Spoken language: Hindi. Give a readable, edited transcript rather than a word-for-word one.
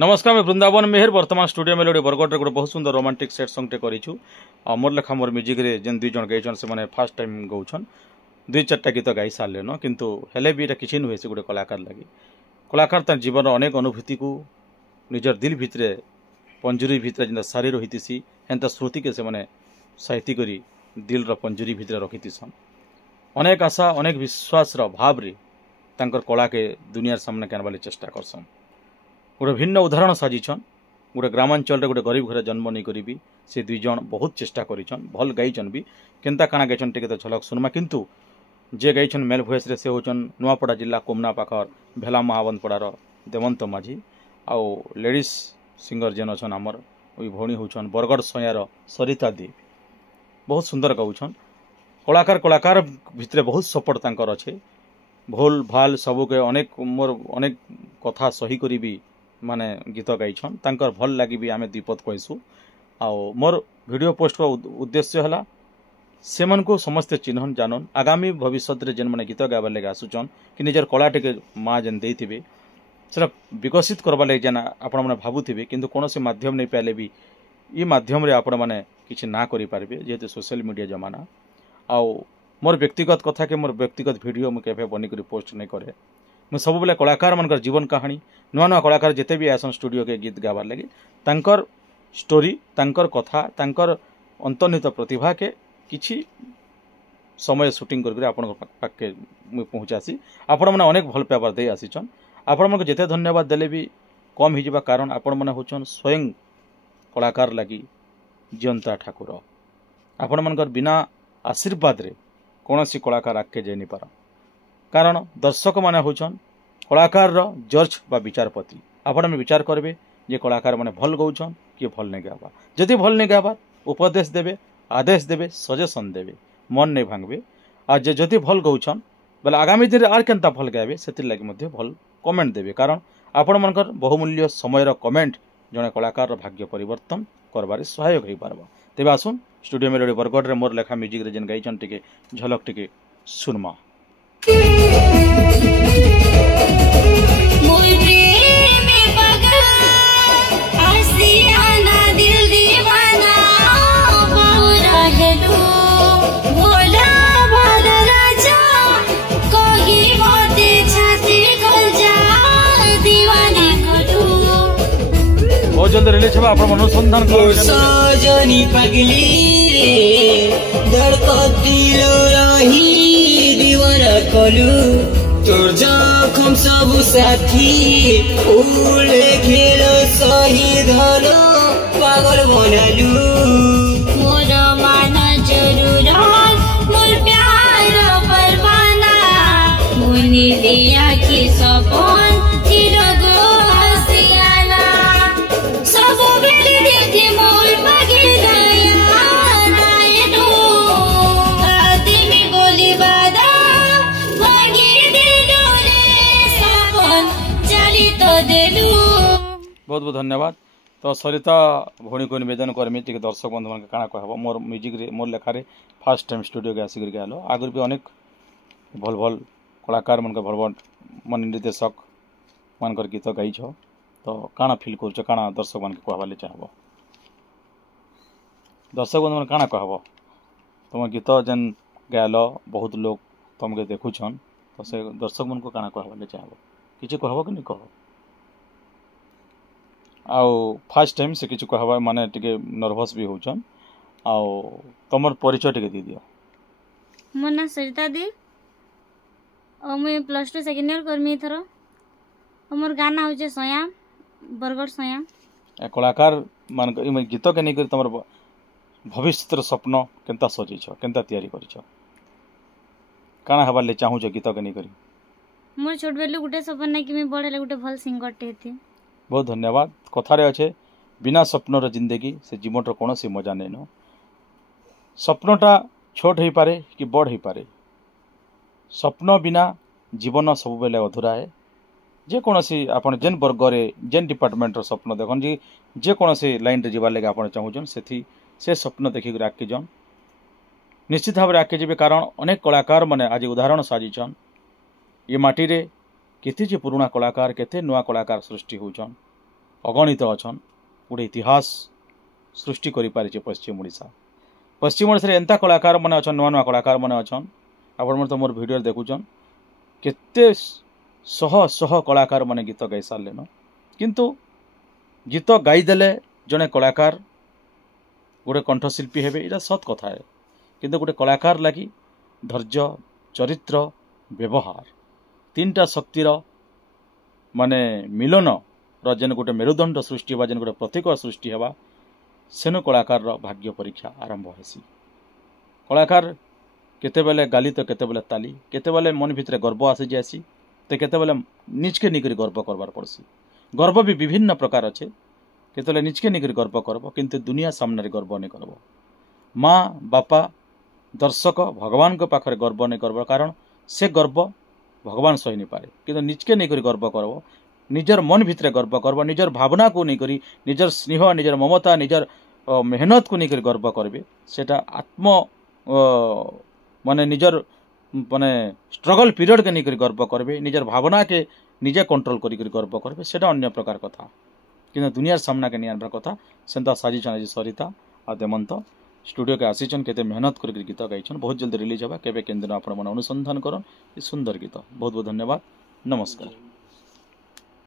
नमस्कार मैं वृंदावन मेहर वर्तमान स्टूडियो में गोटे बरगढ़ गोटे बहुत सुंदर रोमांटिक सेट सॉन्ग टे करूँ मोर लेखा मोर म्यूजिक रे जेन दुई जन गाइछन से माने फर्स्ट टाइम गाउछन दुई चार्टा गीत गाई सारे न किंतु हेले भी किसी नुहे से गोटे कलाकार लगे कलाकार तर जीवन अनेक अनुभूति को निजर दिल भितरे पंजुरी भितर जेन सारी रही हेन्ता स्मृति के से माने साहित्य करी दिल रो पंजुरी भितर रखीसन अनेक आशा अनेक विश्वास रो भाव रे तांकर कला के दुनियार सामने केनबाले चेष्टा करसन गोटे भिन्न उदाहरण साजिछन गोटे ग्रामांचल गोटे गरीब घर जन्म नहीं करी भी से दुई जन बहुत चेष्टा करिछन भल गाइछन भी केनता काना गाइछन टिके तो झलक सुनमा किंतु जे गाइछन मेल भॉइस रे से होचन नुआपड़ा जिला कोमना पाखर भेला महावनपड़ार देवंत माझी आउ लेडीज सिंगर जेन अछन आमर ओई भौणी होचन बरगढ़ सयार सरिता देव बहुत सुंदर गाउछन कलाकार कलाकार भितरे बहुत सपोर्ट तांकर अच्छे भोल भाल सबके अनेक मोर अनेक कथा सही करी भी माने गीत गाइछन तांकर भल लगी भी आमे दीपत कहसु आउ मोर वीडियो पोस्ट का उद्देश्य है से मन को समस्ते चिन्हन जानन आगामी भविष्य रे जेन माने गीत गाबार लगे आसुचन कि निजर कला टे माँ जेन देथिबे सेटा विकसित करबा लगे जेन आपण माने भाबुथिबे किंतु कोनोसी माध्यम नहीं पाले भी ई माध्यम रे आपण माने किछि ना करि पारबे जेहेतु सोशल मीडिया जमाना आउ मोर व्यक्तिगत कथा के मोर व्यक्तिगत वीडियो मु केबे बनी करी पोस्ट नहीं करे मैं सब बेले कलाकार मनकर जीवन कहानी नुआ नुआ कलाकार जिते भी आसन स्टूडियो के गीत गाबार लगे तांकर स्टोरी तांकर कथा तांकर अंतर्निहित प्रतिभा के किछि समय शूटिंग करके आपण पाके मुझे पहुँचासी आपण मैंने अनेक भल पेपर दे आसीचन आपण मन जिते धन्यवाद देले भी कम हो कारण आपण मैंने होचन स्वयं कलाकार लगी जीवंता ठाकुर आपण मनकर बिना आशीर्वाद रे कौनसी कलाकार आगे जाई नहीं पार कारण दर्शक माने होचन कलाकार रो जज बा विचारपति आपण में विचार करबे जे कलाकार माने भल गाउछन कि भल नहीं गाबा जदि भल नहीं गाबा उपदेश देबे आदेश देबे सजेशन देबे मन नहीं भांगबे आ जे जदि भल गाउछन बेले आगामी दिन आर केनता भल गाबे सेतिर लागि मध्ये भल कमेंट देबे कारण आपण मनकर बहुमूल्य समय रो कमेंट जने कलाकार रो भाग्य परिवर्तन करबारे सहायक होई पारबा तेबे आसुन स्टूडियो में बरगढ़ रे मोर लेखा म्यूजिक रे जेन गाइछन टिके झलक टिके सुनमा बहुत जल्द रिलीज होगा आप अनुसंधान सजनी पगली रे धड़कती रही दीवाना कलू तोर जखम सब साथी उड़े खेल सही धन पागल बनालू मोर माना जरूर मोर प्यार परवाना मुनि दिया की सपन बहुत बहुत धन्यवाद तो सरिता भौणी को निवेदन करमी टी दर्शक बंधु मान काना कहब मोर म्यूजिक रे मोर लेखारे फर्स्ट टाइम स्टूडियो के आसिक गलो आगुरी भी अनेक भल भल कलाकार मन भल भल मन निर्देशक मानकर गीत गाई छ तो काना फील कर काना दर्शक मान कहबाले चाहब दर्शक बंधु मान काना कहब तुम गीत जेन गाल बहुत लोग तुमके देखुछन तो से दर्शक मन को काना कहबाले चाहब किछि कहब कि नहीं कह आउ फर्स्ट टाइम से किछु कहबा माने टिके नर्वस भी होचन आउ तमर परिचय टिके दी दियो मोर ना सरिता दी और मैं +2 सेकेंड ईयर करमी थरो और मोर गाना होचे सया बरगढ़ सया कलाकार मान गीत के नहीं कर तमर भविष्य रो स्वप्न केनता सजी छ केनता तैयारी करी छ काना हबार ले चाहू छ गीत के नहीं करी मोर छोट बेलु गुटे सपन ना कि मैं बड़े गुटे भल सिंगर टे थी बहुत धन्यवाद कथारे अच्छे बिना स्वप्नर जिंदगी से जीवन कौन सी मजा नहीं न स्वप्नटा छोट हो पारे कि बड़ हो पारे स्वप्न बिना जीवन सब बेले अधूरा है जेकोसी आप जेन वर्ग में जेन डिपार्टमेंट स्वप्न देखन जी जेकोसी लाइन रे जीवार लगे आप चाहून से स्वप्न देखिक आगे जन निश्चित भाव आगे जी कारण अनेक कलाकार मैंने आज उदाहरण साजिछन ये माटी रे केते जे पुराना कलाकार केते नुआ कलाकार सृष्टि होचन अगणित अच्छन गोटे इतिहास सृष्टि कर पश्चिम ओडिशा पश्चिम ओडिशा एंता कलाकार मैंने अच्छन नुआ नुआ कलाकार मैंने अच्छन आपण तो मोर वीडियो देखुचन केते शह शह कलाकार मैंने गीत गाई सारे किंतु गीत गाईदेले जड़े कलाकार गोटे कंठशिल्पी हेबे इटा सत कथा है किंतु गोटे कलाकार लगी धैर्य चरित्र व्यवहार तीनटा शक्तिर माने मिलन जेन गोटे मेरुदंड सृष्टि जेन गोटे प्रतीक सृष्टि हेबा सेनु कलाकार भाग्य परीक्षा आरंभ हेसी कलाकार केतेबेले गाली तो केतेबेले ताली केतेबेले मन भितर गर्व आसी जासी तो केतेबेले निजके निकरी गर्व करबार पड़सी गर्व भी विभिन्न प्रकार अच्छे केतेबेले निजके निकरी गर्व करब किंतु दुनिया सामने गर्व नहीं करब माँ बापा दर्शक भगवान को पाखरे गर्व नहीं करब कारण से गर्व भगवान सही नहीं पारे किंतु निजके निकरी गर्व करब निजर मन भितर गर्व करब निजर भावना को नहीं करी निजर स्नेह निजर ममता निजर मेहनत को नहीं करी गर्व करबे सेटा आत्म माने निजर माने स्ट्रगल पीरियड के नहीं गर्व करबे निजर भावना के निजे कंट्रोल करी गर्व करबे सेटा अन्य प्रकार कथा किंतु दुनियार सामना के नहीं आनबार कथा सेंता साजिछन आज सरिता आ देमंत स्टूडियो के आसीचन केते मेहनत कर गीत गाइछन बहुत जल्दी रिलीज होगा केबे केन दिन आपण मन अनुसंधान करन सुंदर गीत बहुत बहुत धन्यवाद नमस्कार।